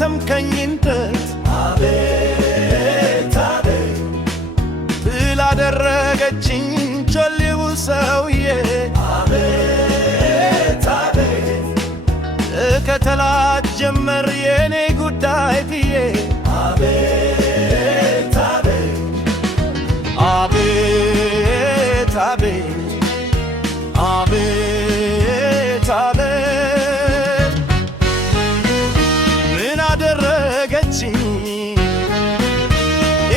ተምከኝነት አቤት አቤት ብላ አደረገችኝ ጮሌው ሰውዬ አቤት አቤት ከተላት ጀመር የኔ ጉዳይ ብዬ አቤት አቤት አቤት አቤት አቤት አቤት ምን አደረገችኝ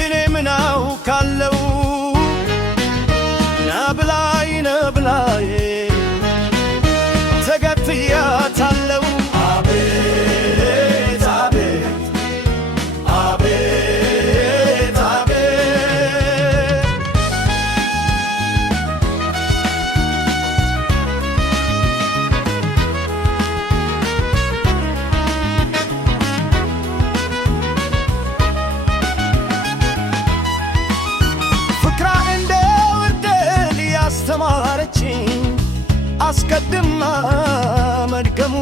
እኔ ምን አውቃለሁ ነብላይ ነብላይ ተገፍያታለሁ አቤት አቤት አቤት አቤት ፍቅራ እንደ ወርደል ያስተማረችኝ አስቀድማ መድገሙ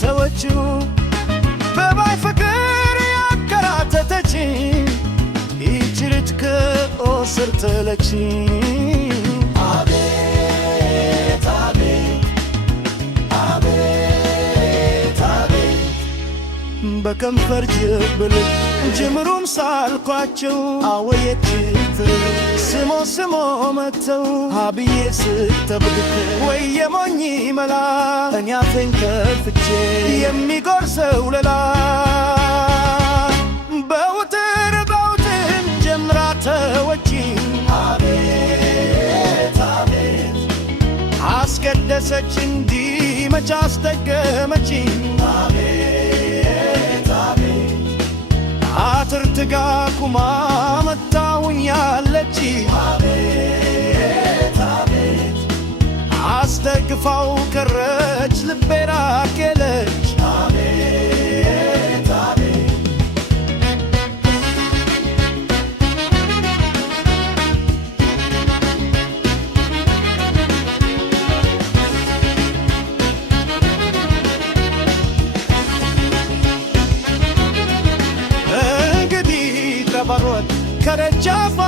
ተወችው በባይ ፍቅር ያከራተተችኝ ይህች ልጅ ከኦስር ተለችኝ አቤት አቤት አቤት አቤት በከንፈር ጅብል ጅምሩም ሳልኳቸው አወየችት ስሞ ስሞ መተው አብዬ ስተብድክ ወይ የሞኝ መላ እኔ አፌን ከፍቼ የሚጎርሰው ለላ በውጥር በውጥን ጀምራ ተወችኝ አቤት አቤት አስቀደሰች እንዲመች አስደገመችኝ አቤት አቤት አትርትጋ ኩማ መታውኛለች አቤት አቤት አስደግፋው ቀረች ልቤን አኬለች አቤት አቤት እንግዲህ ተባሮት ከደጃፏ